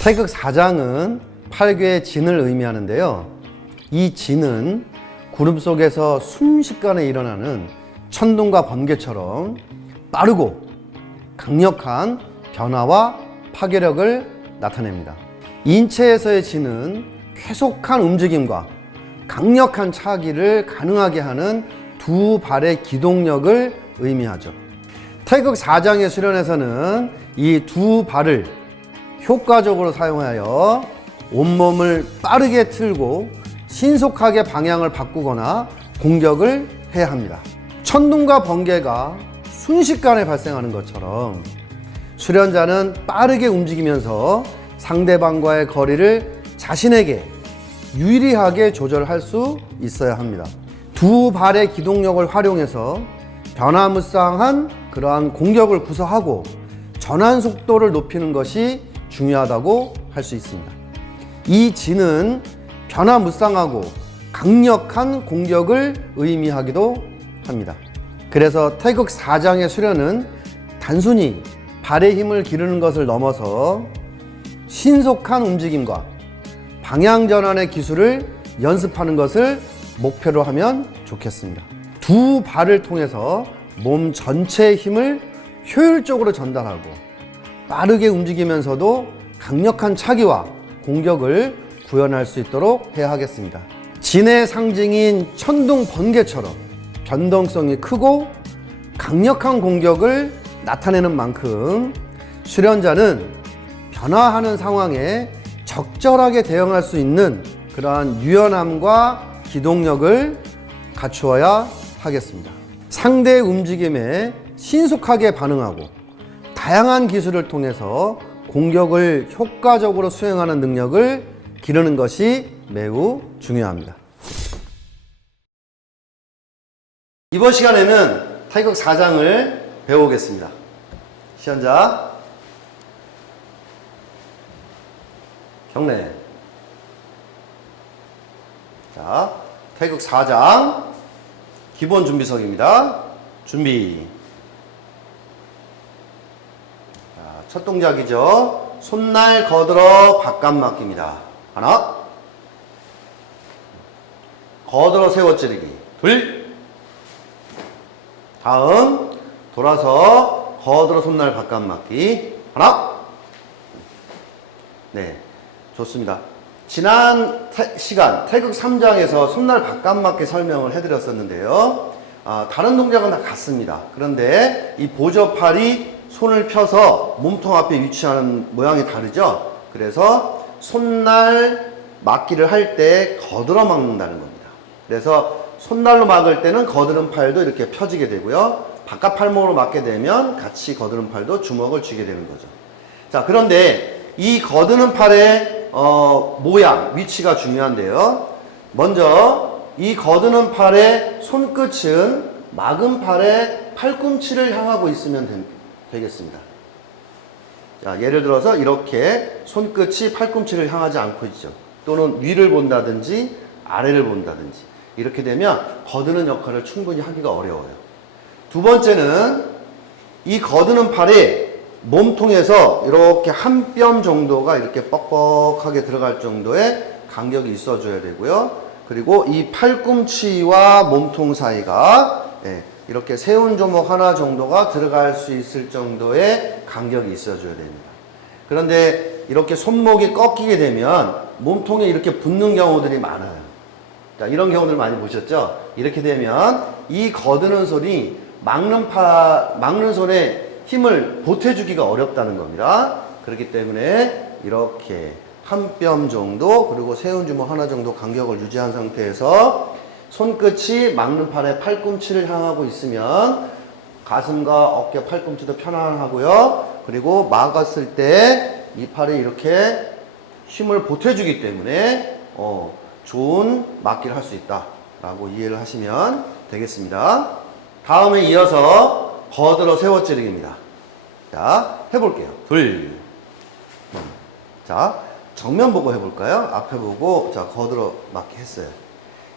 태극 4장은 8괴의 진을 의미하는데요. 이 진은 구름 속에서 순식간에 일어나는 천둥과 번개처럼 빠르고 강력한 변화와 파괴력을 나타냅니다. 인체에서의 진은 쾌속한 움직임과 강력한 차기를 가능하게 하는 두 발의 기동력을 의미하죠. 태극 4장의 수련에서는 이 두 발을 효과적으로 사용하여 온몸을 빠르게 틀고 신속하게 방향을 바꾸거나 공격을 해야 합니다. 천둥과 번개가 순식간에 발생하는 것처럼 수련자는 빠르게 움직이면서 상대방과의 거리를 자신에게 유리하게 조절할 수 있어야 합니다. 두 발의 기동력을 활용해서 변화무쌍한 그러한 공격을 구사하고 전환 속도를 높이는 것이 중요하다고 할 수 있습니다. 이 진은 변화무쌍하고 강력한 공격을 의미하기도 합니다. 그래서 태극 4장의 수련은 단순히 발의 힘을 기르는 것을 넘어서 신속한 움직임과 방향 전환의 기술을 연습하는 것을 목표로 하면 좋겠습니다. 두 발을 통해서 몸 전체의 힘을 효율적으로 전달하고 빠르게 움직이면서도 강력한 차기와 공격을 구현할 수 있도록 해야 하겠습니다. 진의 상징인 천둥 번개처럼 변동성이 크고 강력한 공격을 나타내는 만큼 수련자는 변화하는 상황에 적절하게 대응할 수 있는 그러한 유연함과 기동력을 갖추어야 하겠습니다. 상대의 움직임에 신속하게 반응하고 다양한 기술을 통해서 공격을 효과적으로 수행하는 능력을 기르는 것이 매우 중요합니다. 이번 시간에는 태극 4장을 배우겠습니다. 시연자 경례. 자, 태극 4장 기본 준비석입니다. 준비. 자, 첫 동작이죠. 손날 거들어 바깥 맡깁니다. 하나. 거들어 세워 찌르기. 둘. 다음 돌아서 거들어 손날 바깥 맡기. 하나. 네, 좋습니다. 지난 시간 태극 3장에서 손날 바깥 맞기 설명을 해드렸었는데요. 다른 동작은 다 같습니다. 그런데 이 보조팔이 손을 펴서 몸통 앞에 위치하는 모양이 다르죠. 그래서 손날 막기를 할 때 거들어 막는다는 겁니다. 그래서 손날로 막을 때는 거드는 팔도 이렇게 펴지게 되고요. 바깥 팔목으로 막게 되면 같이 거드는 팔도 주먹을 쥐게 되는 거죠. 자, 그런데 이 거드는 팔의 모양, 위치가 중요한데요. 먼저 이 거드는 팔의 손끝은 막은 팔의 팔꿈치를 향하고 있으면 되겠습니다. 자, 예를 들어서 이렇게 손끝이 팔꿈치를 향하지 않고 있죠. 또는 위를 본다든지 아래를 본다든지 이렇게 되면 거드는 역할을 충분히 하기가 어려워요. 두 번째는 이 거드는 팔이 몸통에서 이렇게 한 뼘 정도가 이렇게 뻑뻑하게 들어갈 정도의 간격이 있어줘야 되고요. 그리고 이 팔꿈치와 몸통 사이가 이렇게 세운 조목 하나 정도가 들어갈 수 있을 정도의 간격이 있어줘야 됩니다. 그런데 이렇게 손목이 꺾이게 되면 몸통에 이렇게 붙는 경우들이 많아요. 자, 이런 경우들 많이 보셨죠? 이렇게 되면 이 거드는 손이 막는 손에 힘을 보태주기가 어렵다는 겁니다. 그렇기 때문에 이렇게 한 뼘 정도 그리고 세운 주먹 하나 정도 간격을 유지한 상태에서 손끝이 막는 팔의 팔꿈치를 향하고 있으면 가슴과 어깨 팔꿈치도 편안하고요. 그리고 막았을 때 이 팔이 이렇게 힘을 보태주기 때문에 좋은 막기를 할 수 있다라고 이해를 하시면 되겠습니다. 다음에 이어서 거들어 세워 찌르기입니다. 자, 해볼게요. 둘. 자, 정면 보고 해볼까요? 앞에 보고, 자, 거들어 맞게 했어요.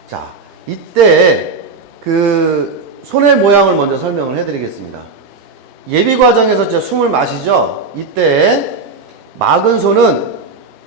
자, 이때 그 손의 모양을 먼저 설명을 해드리겠습니다. 예비 과정에서 숨을 마시죠? 이때 막은 손은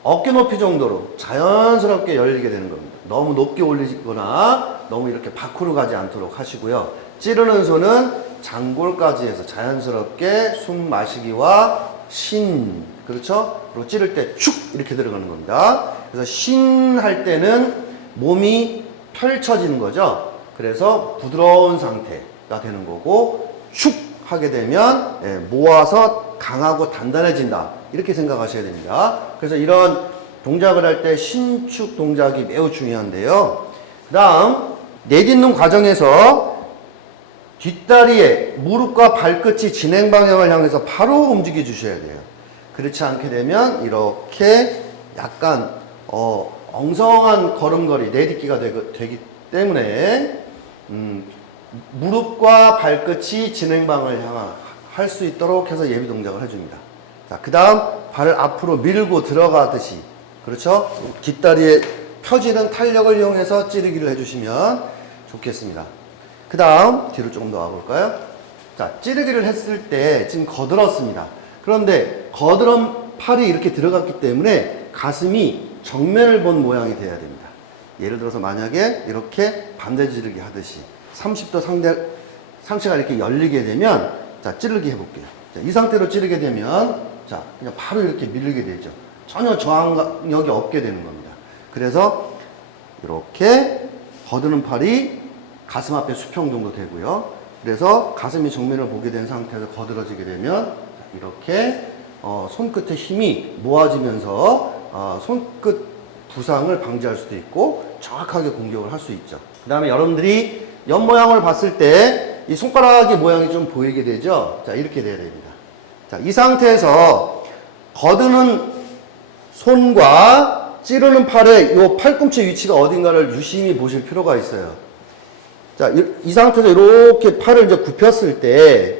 어깨 높이 정도로 자연스럽게 열리게 되는 겁니다. 너무 높게 올리거나 너무 이렇게 밖으로 가지 않도록 하시고요. 찌르는 손은 장골까지 해서 자연스럽게 숨 마시기와 신, 그렇죠? 그리고 찌를 때 축 이렇게 들어가는 겁니다. 그래서 신 할 때는 몸이 펼쳐지는 거죠. 그래서 부드러운 상태가 되는 거고, 축 하게 되면 모아서 강하고 단단해진다, 이렇게 생각하셔야 됩니다. 그래서 이런 동작을 할 때 신축 동작이 매우 중요한데요. 그 다음 내딛는 과정에서 뒷다리에 무릎과 발끝이 진행 방향을 향해서 바로 움직여 주셔야 돼요. 그렇지 않게 되면 이렇게 약간 엉성한 걸음걸이, 내딛기가 되기 때문에 무릎과 발끝이 진행 방향을 할 수 있도록 해서 예비 동작을 해줍니다. 자, 그 다음 발을 앞으로 밀고 들어가듯이, 그렇죠? 뒷다리에 펴지는 탄력을 이용해서 찌르기를 해주시면 좋겠습니다. 그 다음 뒤로 조금 더 와볼까요? 자, 찌르기를 했을 때 지금 거들었습니다. 그런데 거들은 팔이 이렇게 들어갔기 때문에 가슴이 정면을 본 모양이 돼야 됩니다. 예를 들어서 만약에 이렇게 반대 찌르기 하듯이 30도 상체가 이렇게 열리게 되면, 자, 찌르기 해볼게요. 자, 이 상태로 찌르게 되면, 자, 그냥 바로 이렇게 밀리게 되죠. 전혀 저항력이 없게 되는 겁니다. 그래서 이렇게 거드는 팔이 가슴 앞에 수평 정도 되고요. 그래서 가슴이 정면을 보게 된 상태에서 거들어지게 되면 이렇게 손끝에 힘이 모아지면서 손끝 부상을 방지할 수도 있고 정확하게 공격을 할 수 있죠. 그 다음에 여러분들이 옆 모양을 봤을 때 이 손가락의 모양이 좀 보이게 되죠. 자, 이렇게 돼야 됩니다. 자, 이 상태에서 거드는 손과 찌르는 팔의 이 팔꿈치 위치가 어딘가를 유심히 보실 필요가 있어요. 자, 이 상태에서 이렇게 팔을 이제 굽혔을 때,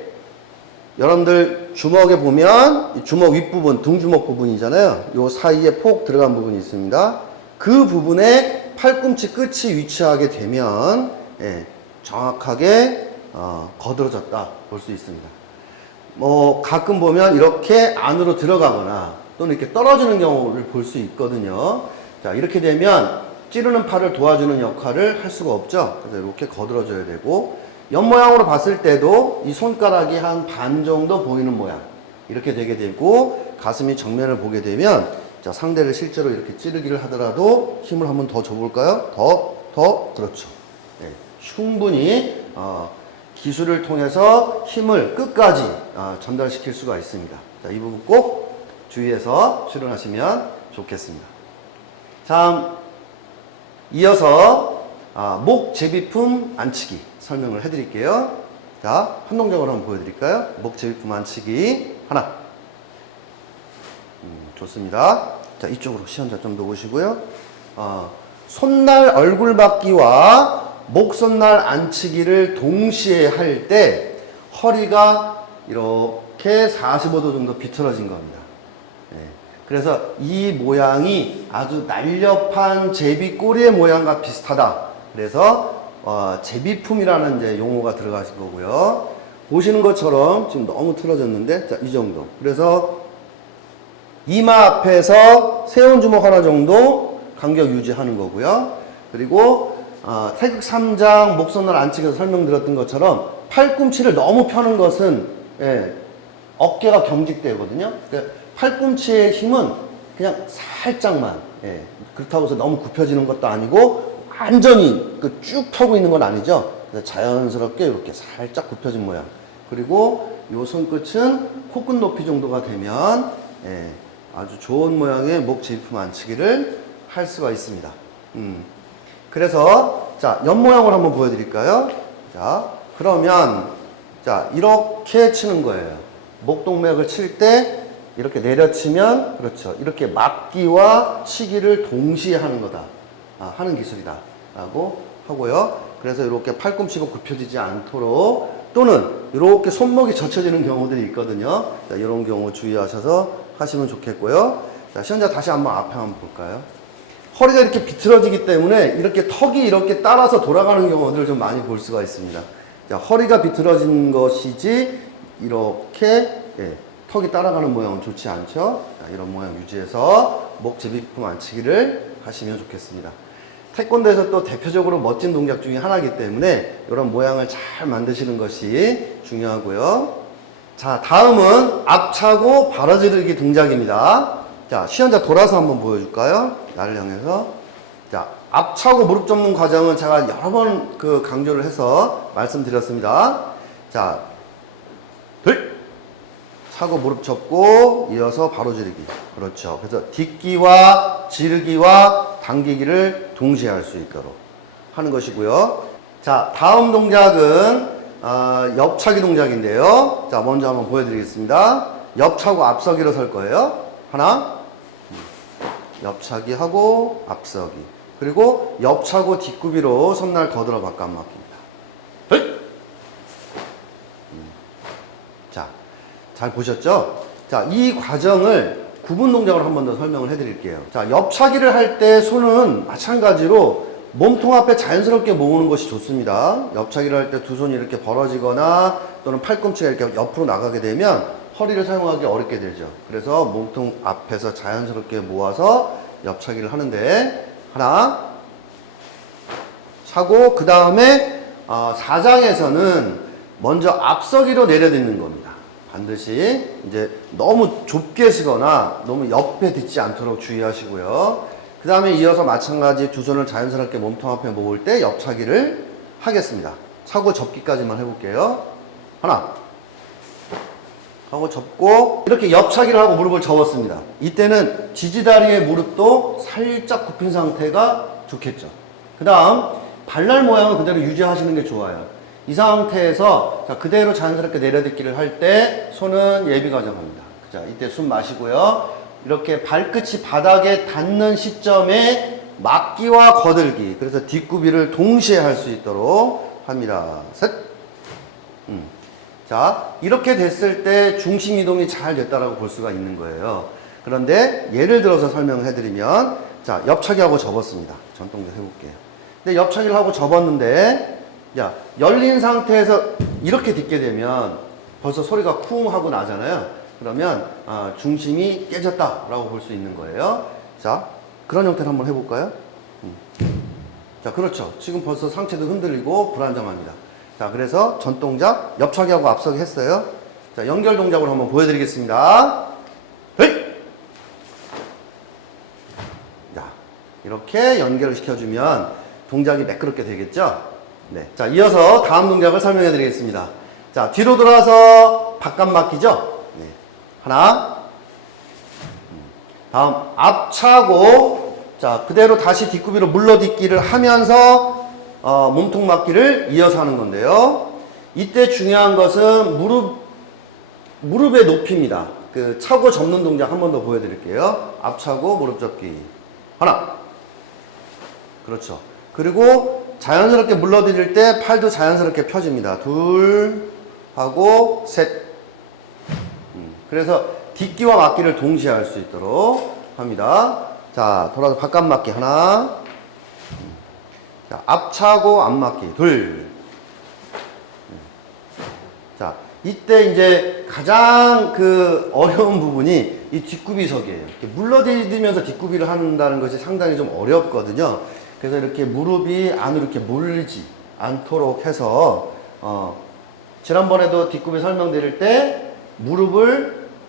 여러분들 주먹에 보면 주먹 윗부분, 등주먹 부분이잖아요. 요 사이에 폭 들어간 부분이 있습니다. 그 부분에 팔꿈치 끝이 위치하게 되면 정확하게 거들어졌다 볼 수 있습니다. 가끔 보면 이렇게 안으로 들어가거나 또는 이렇게 떨어지는 경우를 볼 수 있거든요. 자, 이렇게 되면 찌르는 팔을 도와주는 역할을 할 수가 없죠. 그래서 이렇게 거들어줘야 되고, 옆 모양으로 봤을 때도 이 손가락이 한 반 정도 보이는 모양, 이렇게 되게 되고, 가슴이 정면을 보게 되면, 자, 상대를 실제로 이렇게 찌르기를 하더라도 힘을 한번 더 줘볼까요? 그렇죠. 네, 충분히 기술을 통해서 힘을 끝까지 전달시킬 수가 있습니다. 자, 이 부분 꼭 주의해서 수련하시면 좋겠습니다. 다음 이어서 목 제비품 안치기 설명을 해드릴게요. 자, 한 동작으로 한번 보여드릴까요? 목 제비품 안치기 하나. 좋습니다. 자, 이쪽으로 시연자 좀 더 보시고요. 손날 얼굴 받기와 목손날 안치기를 동시에 할 때 허리가 이렇게 45도 정도 비틀어진 겁니다. 그래서 이 모양이 아주 날렵한 제비 꼬리의 모양과 비슷하다. 그래서 제비품이라는 이제 용어가 들어가신 거고요. 보시는 것처럼 지금 너무 틀어졌는데, 자, 이 정도. 그래서 이마 앞에서 세운 주먹 하나 정도 간격 유지하는 거고요. 그리고 태극 3장 목손날 안치기에서 설명드렸던 것처럼 팔꿈치를 너무 펴는 것은 어깨가 경직되거든요. 그러니까 팔꿈치의 힘은 그냥 살짝만, 그렇다고 해서 너무 굽혀지는 것도 아니고 완전히 쭉 펴고 있는 건 아니죠. 자연스럽게 이렇게 살짝 굽혀진 모양. 그리고 이 손끝은 코끝 높이 정도가 되면 아주 좋은 모양의 목 제비품 안치기를 할 수가 있습니다. 그래서 자, 옆 모양으로 한번 보여드릴까요? 자, 그러면 자, 이렇게 치는 거예요. 목동맥을 칠 때 이렇게 내려치면, 그렇죠, 이렇게 막기와 치기를 동시에 하는 거다, 하는 기술이다 라고 하고요. 그래서 이렇게 팔꿈치가 굽혀지지 않도록, 또는 이렇게 손목이 젖혀지는 경우들이 있거든요. 자, 이런 경우 주의하셔서 하시면 좋겠고요. 자, 시연자 다시 한번 앞에 한번 볼까요? 허리가 이렇게 비틀어지기 때문에 이렇게 턱이 이렇게 따라서 돌아가는 경우들을 좀 많이 볼 수가 있습니다. 자, 허리가 비틀어진 것이지 이렇게 턱이 따라가는 모양은 좋지 않죠. 자, 이런 모양 유지해서 목 제비품 안치기를 하시면 좋겠습니다. 태권도에서 또 대표적으로 멋진 동작 중에 하나이기 때문에 이런 모양을 잘 만드시는 것이 중요하고요. 자, 다음은 앞차고 바로지르기 동작입니다. 자, 시연자 돌아서 한번 보여줄까요? 나를 향해서. 자, 앞차고 무릎 접는 과정은 제가 여러 번 강조를 해서 말씀드렸습니다. 자, 둘, 차고 무릎 접고 이어서 바로 지르기. 그렇죠. 그래서 딛기와 지르기와 당기기를 동시에 할 수 있도록 하는 것이고요. 자, 다음 동작은 옆차기 동작인데요. 자, 먼저 한번 보여드리겠습니다. 옆차고 앞서기로 설 거예요. 하나, 옆차기 하고 앞서기. 그리고 옆차고 뒷구비로 손날 거들어 바깥막힙니다. 자, 잘 보셨죠? 자, 이 과정을 구분 동작으로 한 번 더 설명을 해드릴게요. 자, 옆차기를 할 때 손은 마찬가지로 몸통 앞에 자연스럽게 모으는 것이 좋습니다. 옆차기를 할 때 두 손이 이렇게 벌어지거나 또는 팔꿈치가 이렇게 옆으로 나가게 되면 허리를 사용하기 어렵게 되죠. 그래서 몸통 앞에서 자연스럽게 모아서 옆차기를 하는데, 하나 차고 그 다음에 사장에서는 먼저 앞서기로 내려딛는 겁니다. 반드시 이제 너무 좁게 쓰거나 너무 옆에 딛지 않도록 주의하시고요. 그 다음에 이어서 마찬가지 두 손을 자연스럽게 몸통 앞에 모을 때 옆차기를 하겠습니다. 차고 접기까지만 해볼게요. 하나 하고 접고 이렇게 옆차기를 하고 무릎을 접었습니다. 이때는 지지다리의 무릎도 살짝 굽힌 상태가 좋겠죠. 그 다음 발날 모양은 그대로 유지하시는 게 좋아요. 이 상태에서 자, 그대로 자연스럽게 내려딛기를 할 때 손은 예비 가져갑니다. 자, 이때 숨 마시고요. 이렇게 발끝이 바닥에 닿는 시점에 막기와 거들기, 그래서 뒷구비를 동시에 할 수 있도록 합니다. 셋. 자, 이렇게 됐을 때 중심 이동이 잘 됐다라고 볼 수가 있는 거예요. 그런데 예를 들어서 설명을 해드리면, 자, 옆차기하고 접었습니다. 전 동작 해볼게요. 근데 옆차기를 하고 접었는데, 야, 열린 상태에서 이렇게 딛게 되면 벌써 소리가 쿵 하고 나잖아요. 그러면 중심이 깨졌다라고 볼 수 있는 거예요. 자, 그런 형태를 한번 해볼까요? 자, 그렇죠. 지금 벌써 상체도 흔들리고 불안정합니다. 자, 그래서 전 동작 옆차기하고 앞서기 했어요. 자, 연결 동작으로 한번 보여드리겠습니다. 헤이! 자, 이렇게 연결을 시켜주면 동작이 매끄럽게 되겠죠? 네. 자, 이어서 다음 동작을 설명해 드리겠습니다. 자, 뒤로 돌아서 바깥 막히죠? 네. 하나. 다음, 앞차고, 자, 그대로 다시 뒷구비로 물러딛기를 하면서, 몸통 막기를 이어서 하는 건데요. 이때 중요한 것은 무릎의 높이입니다. 그, 차고 접는 동작 한 번 더 보여드릴게요. 앞차고, 무릎 접기. 하나. 그렇죠. 그리고 자연스럽게 물러들일 때 팔도 자연스럽게 펴집니다. 둘 하고 셋. 그래서 딛기와 막기를 동시에 할 수 있도록 합니다. 자, 돌아서 바깥 막기 하나. 자, 앞차고 앞막기 둘. 자, 이때 이제 가장 어려운 부분이 이 뒷구비석이에요. 이렇게 물러들이면서 뒷구비를 한다는 것이 상당히 좀 어렵거든요. 그래서 이렇게 무릎이 안으로 이렇게 몰리지 않도록 해서, 지난번에도 뒷구비 설명드릴 때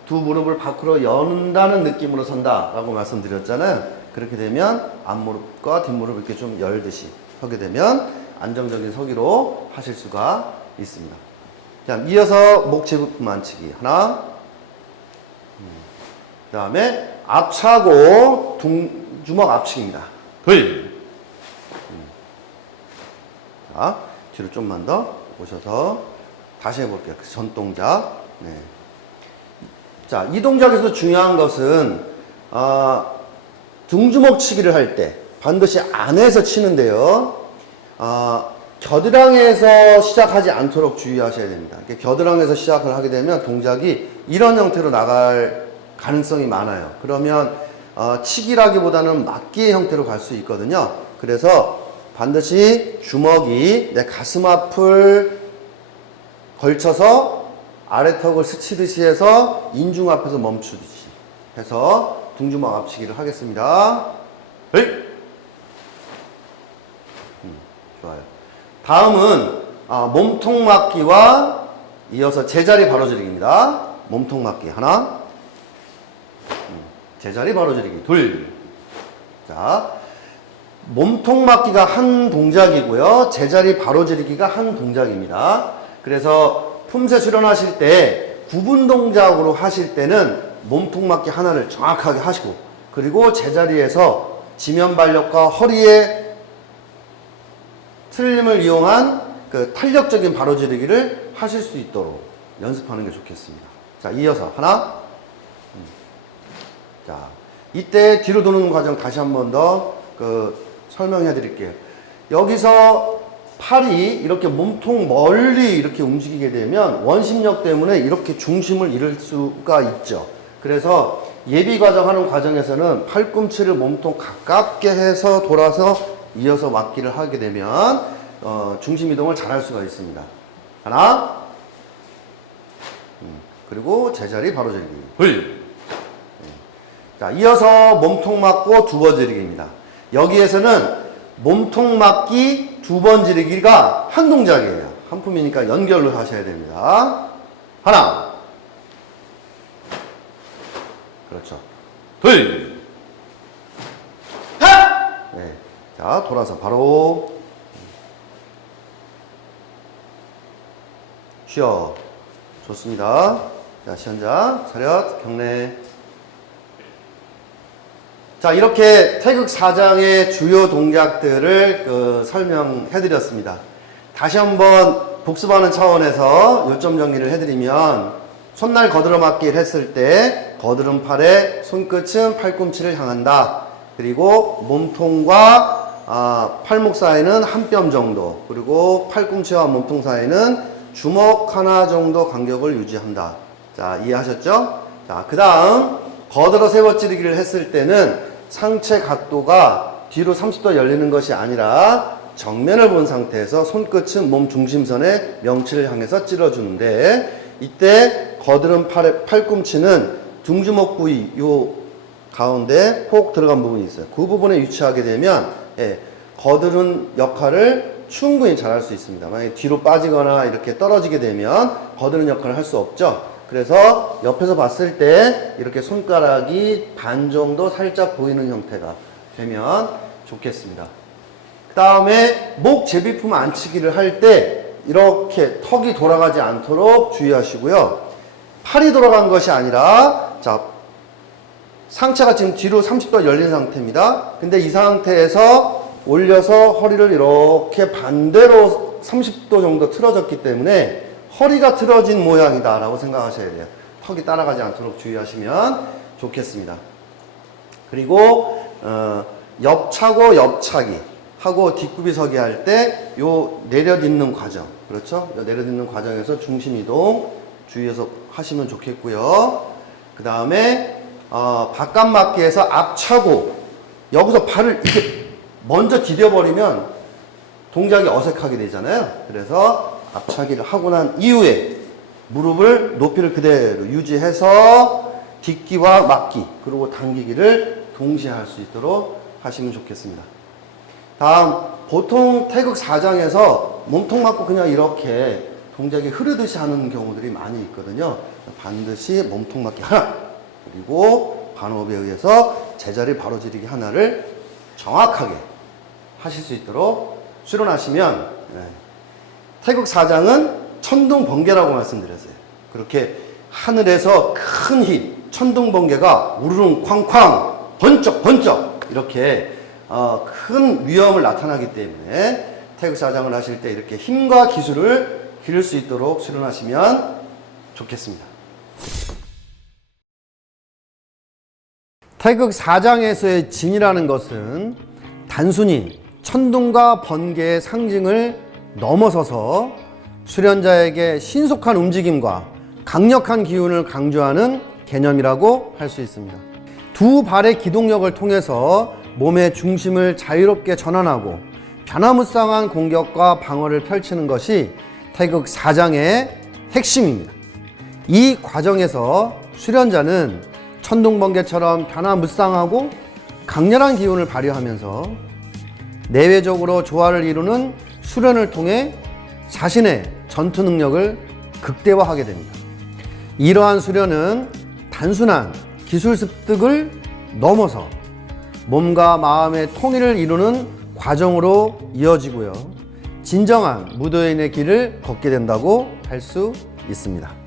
두 무릎을 밖으로 연다는 느낌으로 선다라고 말씀드렸잖아요. 그렇게 되면 앞무릎과 뒷무릎 이렇게 좀 열듯이 서게 되면 안정적인 서기로 하실 수가 있습니다. 자, 이어서 목 제부품 안치기 하나. 그 다음에 앞차고 주먹 앞치기입니다. 둘. 자, 뒤로 좀만 더 오셔서 다시 해볼게요. 전 동작. 네. 자, 이 동작에서 중요한 것은 등주먹 치기를 할 때 반드시 안에서 치는데요. 겨드랑이에서 시작하지 않도록 주의하셔야 됩니다. 겨드랑이에서 시작을 하게 되면 동작이 이런 형태로 나갈 가능성이 많아요. 그러면 치기라기보다는 막기의 형태로 갈 수 있거든요. 그래서 반드시 주먹이 내 가슴 앞을 걸쳐서 아래턱을 스치듯이 해서 인중 앞에서 멈추듯이 해서 둥주먹 앞치기를 하겠습니다. 헤이! 좋아요. 다음은 몸통 맞기와 이어서 제자리 바로지르기입니다. 몸통 맞기 하나, 제자리 바로지르기 둘. 자, 몸통 맞기가 한 동작이고요. 제자리 바로지르기가 한 동작입니다. 그래서 품새 수련하실 때 구분 동작으로 하실 때는 몸통 맞기 하나를 정확하게 하시고, 그리고 제자리에서 지면 발력과 허리의 틀림을 이용한 그 탄력적인 바로지르기를 하실 수 있도록 연습하는 게 좋겠습니다. 자, 이어서 하나. 자, 이때 뒤로 도는 과정 다시 한 번 더 설명해 드릴게요. 여기서 팔이 이렇게 몸통 멀리 이렇게 움직이게 되면 원심력 때문에 이렇게 중심을 잃을 수가 있죠. 그래서 예비 과정 하는 과정에서는 팔꿈치를 몸통 가깝게 해서 돌아서 이어서 맞기를 하게 되면 중심 이동을 잘 할 수가 있습니다. 하나, 그리고 제자리 바로지르기 둘. 자, 이어서 몸통 맞고 두 번 지르기입니다. 여기에서는 몸통 맞기 두 번 지르기가 한 동작이에요. 한 품이니까 연결로 하셔야 됩니다. 하나, 그렇죠. 둘, 네. 자, 돌아서 바로 쉬어. 좋습니다. 자, 시연자 차렷 경례. 자, 이렇게 태극 사장의 주요 동작들을 설명해 드렸습니다. 다시 한번 복습하는 차원에서 요점 정리를 해드리면, 손날 거드러 맞기를 했을 때 거드름 팔의 손끝은 팔꿈치를 향한다. 그리고 몸통과 팔목 사이는 한 뼘 정도, 그리고 팔꿈치와 몸통 사이는 주먹 하나 정도 간격을 유지한다. 자, 이해하셨죠? 자, 그 다음 거들어 세워 찌르기를 했을 때는 상체 각도가 뒤로 30도 열리는 것이 아니라 정면을 본 상태에서 손끝은 몸 중심선에 명치를 향해서 찔러주는데, 이때 거드름 팔꿈치는 등주먹 부위 요 가운데 폭 들어간 부분이 있어요. 그 부분에 위치하게 되면 거드름 역할을 충분히 잘 할 수 있습니다. 만약에 뒤로 빠지거나 이렇게 떨어지게 되면 거드름 역할을 할 수 없죠. 그래서 옆에서 봤을 때 이렇게 손가락이 반 정도 살짝 보이는 형태가 되면 좋겠습니다. 그 다음에 목 제비품 안치기를 할 때 이렇게 턱이 돌아가지 않도록 주의하시고요. 팔이 돌아간 것이 아니라, 자, 상체가 지금 뒤로 30도 열린 상태입니다. 근데 이 상태에서 올려서 허리를 이렇게 반대로 30도 정도 틀어졌기 때문에 허리가 틀어진 모양이다 라고 생각하셔야 돼요. 턱이 따라가지 않도록 주의하시면 좋겠습니다. 그리고 옆차고 옆차기 하고 뒷굽이 서기 할 때 요 내려딛는 과정, 그렇죠? 내려딛는 과정에서 중심 이동 주의해서 하시면 좋겠고요. 그 다음에 바깥 맞기에서 앞차고, 여기서 발을 이렇게 먼저 디뎌버리면 동작이 어색하게 되잖아요. 그래서 앞차기를 하고 난 이후에 무릎을 높이를 그대로 유지해서 딛기와 맞기, 그리고 당기기를 동시에 할 수 있도록 하시면 좋겠습니다. 다음, 보통 태극 사장에서 몸통 맞고 그냥 이렇게 동작이 흐르듯이 하는 경우들이 많이 있거든요. 반드시 몸통 맞기 하나, 그리고 반호흡에 의해서 제자리 바로지르기 하나를 정확하게 하실 수 있도록 수련하시면, 태극 사장은 천둥 번개라고 말씀드렸어요. 그렇게 하늘에서 큰 힘, 천둥 번개가 우르릉 쾅쾅 번쩍 번쩍 이렇게 큰 위험을 나타나기 때문에 태극 사장을 하실 때 이렇게 힘과 기술을 기를 수 있도록 수련하시면 좋겠습니다. 태극 사장에서의 진이라는 것은 단순히 천둥과 번개의 상징을 넘어서서 수련자에게 신속한 움직임과 강력한 기운을 강조하는 개념이라고 할 수 있습니다. 두 발의 기동력을 통해서 몸의 중심을 자유롭게 전환하고 변화무쌍한 공격과 방어를 펼치는 것이 태극 사장의 핵심입니다. 이 과정에서 수련자는 천둥번개처럼 변화무쌍하고 강렬한 기운을 발휘하면서 내외적으로 조화를 이루는 수련을 통해 자신의 전투 능력을 극대화하게 됩니다. 이러한 수련은 단순한 기술 습득을 넘어서 몸과 마음의 통일을 이루는 과정으로 이어지고요. 진정한 무도인의 길을 걷게 된다고 할 수 있습니다.